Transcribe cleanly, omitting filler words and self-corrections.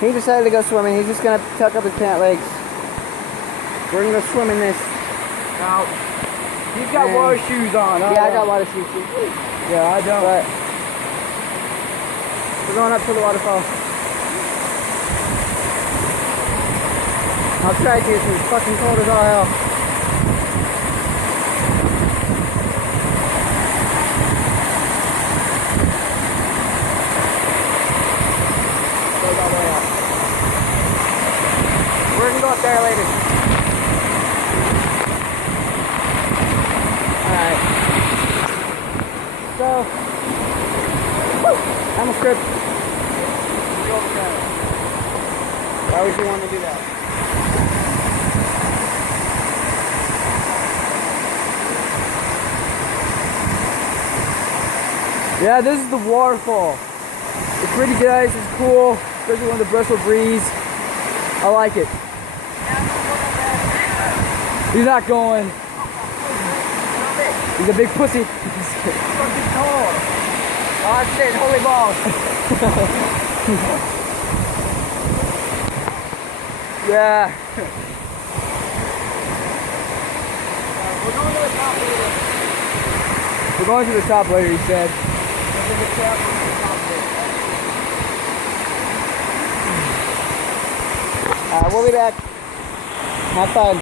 He decided to go swimming. He's just gonna tuck up his pant legs. We're gonna go swim in this. Now, he's got water shoes on. Yeah, I got water shoes too. Yeah, I don't. But we're going up to the waterfall. I'll try to. It's fucking cold as all hell. Goes all the way up. We're gonna go up there later. Alright. So, I'm a script. Why would you want to do that? Yeah, this is the waterfall. It's pretty nice, it's cool, especially when the Brussels breeze. I like it. He's not going. He's a big pussy. Fucking cold. Oh shit, holy balls. Yeah. We're going to the top later. We're going to the top later, he said. We'll be back. Have fun.